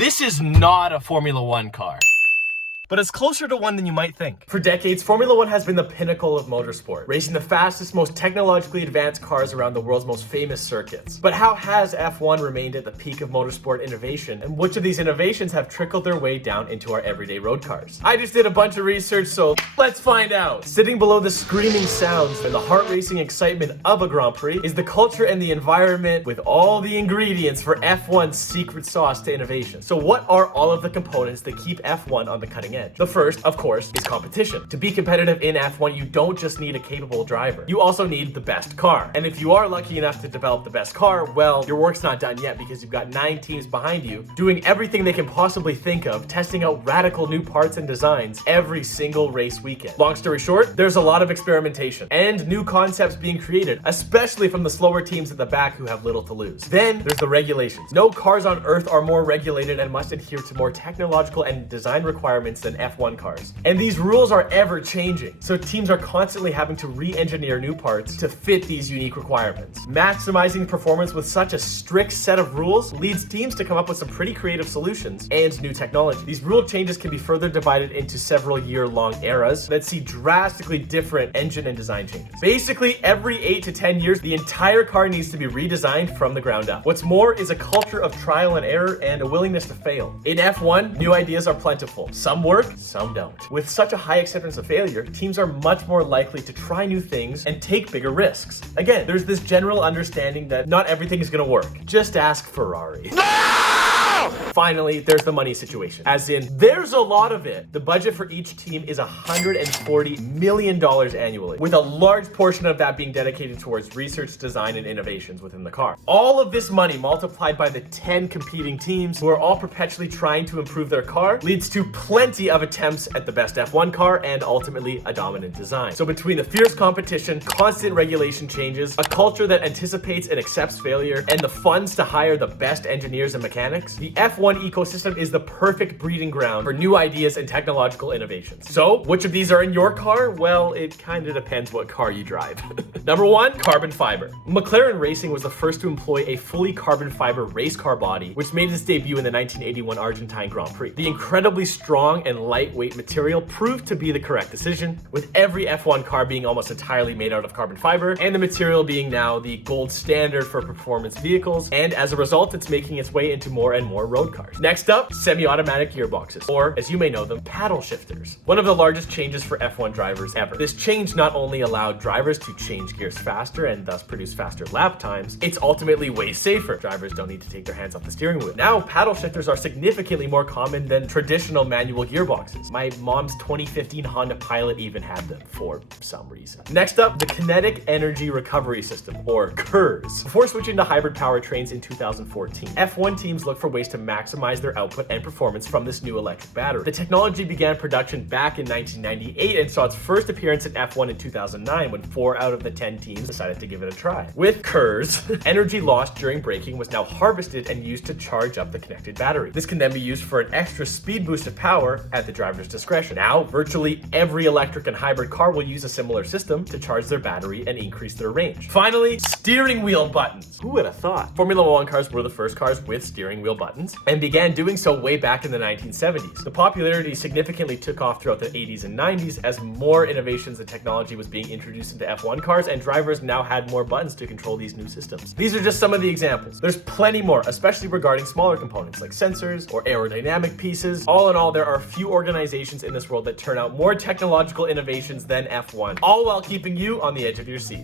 This is not a Formula One car. But it's closer to one than you might think. For decades, Formula One has been the pinnacle of motorsport, racing the fastest, most technologically advanced cars around the world's most famous circuits. But how has F1 remained at the peak of motorsport innovation, and which of these innovations have trickled their way down into our everyday road cars? I just did a bunch of research, so let's find out. Sitting below the screaming sounds and the heart-racing excitement of a Grand Prix is the culture and the environment with all the ingredients for F1's secret sauce to innovation. So what are all of the components that keep F1 on the cutting edge? The first, of course, is competition. To be competitive in F1, you don't just need a capable driver. You also need the best car. And if you are lucky enough to develop the best car, well, your work's not done yet because you've got 9 teams behind you doing everything they can possibly think of, testing out radical new parts and designs every single race weekend. Long story short, there's a lot of experimentation and new concepts being created, especially from the slower teams at the back who have little to lose. Then there's the regulations. No cars on Earth are more regulated and must adhere to more technological and design requirements than F1 cars. And these rules are ever changing, so teams are constantly having to re-engineer new parts to fit these unique requirements. Maximizing performance with such a strict set of rules leads teams to come up with some pretty creative solutions and new technology. These rule changes can be further divided into several year-long eras that see drastically different engine and design changes. Basically, every 8 to 10 years, the entire car needs to be redesigned from the ground up. What's more is a culture of trial and error and a willingness to fail. In F1, new ideas are plentiful. Some work, some don't. With such a high acceptance of failure, teams are much more likely to try new things and take bigger risks. Again, there's this general understanding that not everything is gonna work. Just ask Ferrari. Finally, there's the money situation. As in, there's a lot of it. The budget for each team is $140 million annually, with a large portion of that being dedicated towards research, design, and innovations within the car. All of this money multiplied by the 10 competing teams who are all perpetually trying to improve their car leads to plenty of attempts at the best F1 car and ultimately a dominant design. So between the fierce competition, constant regulation changes, a culture that anticipates and accepts failure, and the funds to hire the best engineers and mechanics, the F1 ecosystem is the perfect breeding ground for new ideas and technological innovations. So, which of these are in your car? Well, it kind of depends what car you drive. Number 1, carbon fiber. McLaren Racing was the first to employ a fully carbon fiber race car body, which made its debut in the 1981 Argentine Grand Prix. The incredibly strong and lightweight material proved to be the correct decision, with every F1 car being almost entirely made out of carbon fiber, and the material being now the gold standard for performance vehicles, and as a result, it's making its way into more and more road cars. Next up, semi-automatic gearboxes, or as you may know them, paddle shifters. One of the largest changes for F1 drivers ever. This change not only allowed drivers to change gears faster and thus produce faster lap times, it's ultimately way safer. Drivers don't need to take their hands off the steering wheel. Now, paddle shifters are significantly more common than traditional manual gearboxes. My mom's 2015 Honda Pilot even had them for some reason. Next up, the kinetic energy recovery system, or KERS. Before switching to hybrid powertrains in 2014, F1 teams looked for ways to maximize their output and performance from this new electric battery. The technology began production back in 1998 and saw its first appearance in F1 in 2009 when 4 out of the 10 teams decided to give it a try. With KERS, energy lost during braking was now harvested and used to charge up the connected battery. This can then be used for an extra speed boost of power at the driver's discretion. Now, virtually every electric and hybrid car will use a similar system to charge their battery and increase their range. Finally, steering wheel buttons. Who would have thought? Formula One cars were the first cars with steering wheel buttons and began doing so way back in the 1970s. The popularity significantly took off throughout the 80s and 90s as more innovations and technology was being introduced into F1 cars, and drivers now had more buttons to control these new systems. These are just some of the examples. There's plenty more, especially regarding smaller components like sensors or aerodynamic pieces. All in all, there are few organizations in this world that turn out more technological innovations than F1, all while keeping you on the edge of your seat.